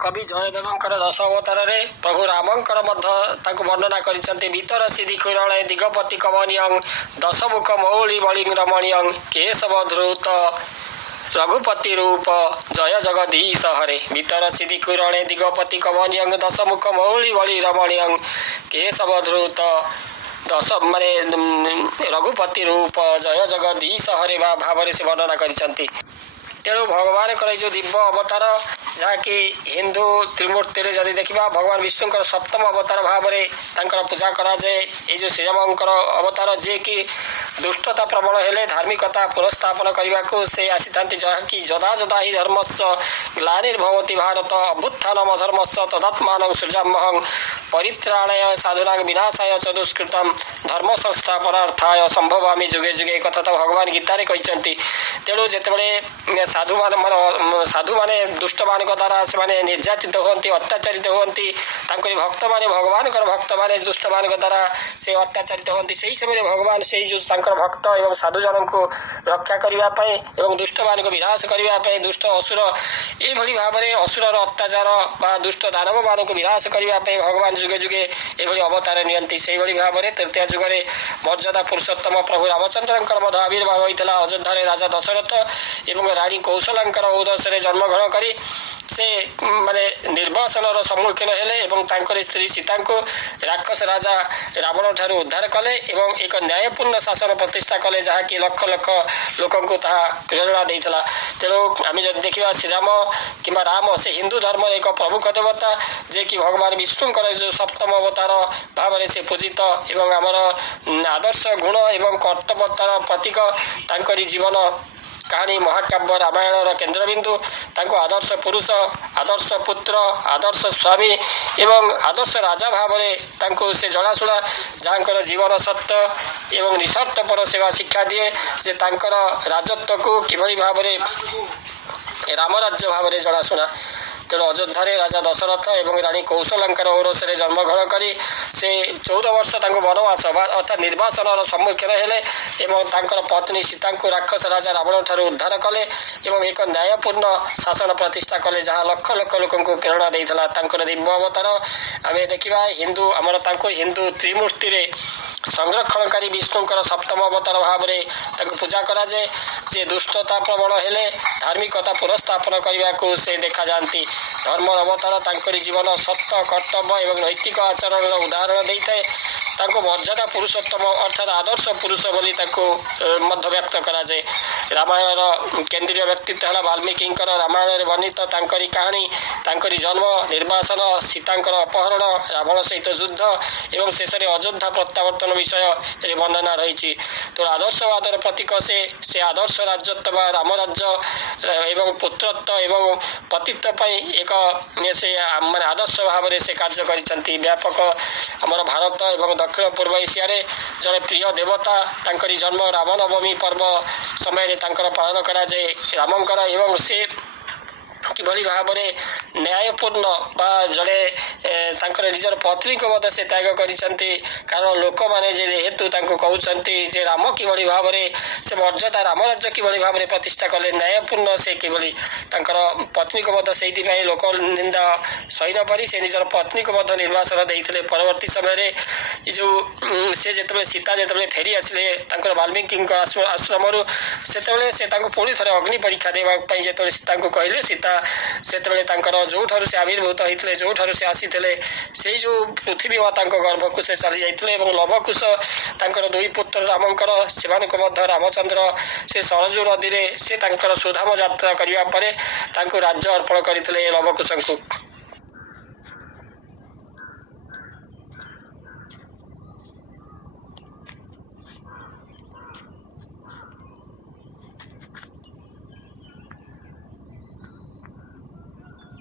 कवि जयदेवंकर दश अवतार प्रभु रामंकर वर्णना कर भीतर सिद्धि खुरणे दिगपति कमनियं दशमुख मौली बलिंग रमणीयं केशव ध्रुत रघुपति रूप जय जगदीश हरे। भीतर सिद्धि खुरणे दिगपति कमनियं दशमुख मौली बलि रमणीयं केशव ध्रुत दश माने रघुपति रूप जय जगदीश हरे भाव से वर्णना कर। तेणु भगवान जो दिव्य अवतार जहाँकि हिंदू त्रिमूर्ति जदि देखा भगवान विष्णुकर सप्तम अवतार भाव में पूजा कराए। ये जो श्रीरामंकर अवतार जे कि दुष्टता प्रबल हेले धार्मिकता पुनस्थापन करने को से आसी था जहाँकि जदा जदा ही धर्मस्व ग्लानिर्भवति भारत अभ्युत्थानम अधर्मस्व तदात्मानं सृजाम्यहं परित्राणाय साधुनां विनाशाय च दुष्कृतं धर्म संस्थापनार्थाय संभवामि जुगे जुगे। एक कथा तो भगवान गीतारे कहते। तेणु जितेबाला साधु माने दुष्ट मान द्वारा से निर्यातित होती अत्याचारित होती भक्त माने भगवान भक्त माने दुष्ट मान द्वारा से अत्याचारित होती से समय भगवान से जो भक्त एवं साधुजन को रक्षा करने एवं दुष्ट मान को विनाश करने दुष्ट असुर ये भाव में असुर अत्याचार बा दुष्ट दानव मान को विनाश करने भगवान जुगे जुगे ये अवतार नियंती से भाव में तृतीय जुगे मर्यादा पुरुषोत्तम प्रभु रामचंद्र आविर्भाव होता अयोध्या राजा दशरथ एवं रानी कौशलांकर औदर्शे जन्मग्रहण कर से माने निर्वासन सम्मुखीन हेले स्त्री सीता को राक्षस राजा रावण ठार उद्धार कले एवं एक न्यायपूर्ण शासन प्रतिष्ठा कले जहाँकि लक्ष लक्ष लोक प्रेरणा देता। तेणु आम जब देखा श्रीराम कि राम से हिंदू धर्म एक प्रमुख देवता जे कि भगवान विष्णुकर जो सप्तम अवतार भाव से पूजित एवं आमर आदर्श गुण एवं कर्तव्यतार प्रतीक तांकरी जीवन कहानी महाकाव्य रामायण केन्द्रबिंदु आदर्श पुरुष आदर्श पुत्र आदर्श स्वामी एवं आदर्श राजा भाव में से जनाशुना जहाँ जीवन सत्य एवं निस्वार्थपर सेवा शिक्षा दिए जे राजत्व को किभली भाव में रामराज्य भाव में जनाशुना। तेणु अयोध्या राजा दशरथ एवं रानी कौशलांकर औरसरे जन्मग्रहण कर से 14 वर्ष वनवास अर्थात निर्वासन सम्मुखीन हेले एवं पत्नी सीता को राक्षस राजा रावण ठार उद्धार कले एवं एक न्यायपूर्ण शासन प्रतिष्ठा कले जहाँ लक्ष लक्ष लोक प्रेरणा देता दिव्य अवतार। आम देखा हिंदू आमर हिंदू त्रिमूर्ति संरक्षणकारी विष्णुकर सप्तम अवतार भाव में पूजा कराए जे दुष्टता प्रबल हेले धार्मिकता पुनस्थापन करने को से देखा जाती धर्म अवतार जीवन सत्य कर्तव्य एवं नैतिक आचरण उदाहरण देता है मर्यादा पुरुषोत्तम अर्थात आदर्श पुरुष बोली मध्य व्यक्त कराए। रामायण केन्द्रीय व्यक्तित्व है वाल्मीकि रामायण वर्णित कहानी जन्म निर्वासन सीतांकर अपहरण रावण सहित युद्ध एवं शेष अयोध्या प्रत्यावर्तन विषय वर्णना रही। तो आदर्शवादर प्रतीक से आदर्श राज्यत्व राम राज्य एवं पुत्रत्व एवं पतित्व एक से माने आदर्श भाव से कार्य कर व्यापक आमर भारत एवं दक्षिण पूर्व एशिया जड़े प्रिय देवता जन्म रामनवमी पर्व समय पालन कराए रामंकर एवं से किभली भाव में न्यायपूर्ण जड़े निजर पत्नी को से त्याग कर कारण लोक मैंने जेहेतु कहते राम किभली भाव में से मर्यादा राम राज्य किभली भाव में प्रतिष्ठा कले न्यायपूर्ण से किभली पत्नी को से लोक निंदा सही न पारी से निजर पत्नी को निर्वासन देते परवर्ती समय जो से जो सीता जो फेरी आसिले वाल्मीकि आश्रम से पुणी थे अग्नि परीक्षा देवाई जो सीता को कहले सीता से जो से आविर्भूत होते जो से आसी से जो पृथ्वी माता गर्भ को से चली जाते लवकुश दुई पुत्र रामंकर से रामचंद्र से सरजू नदी से सुधाम यात्रा करने राज्य अर्पण करते लवकुश को।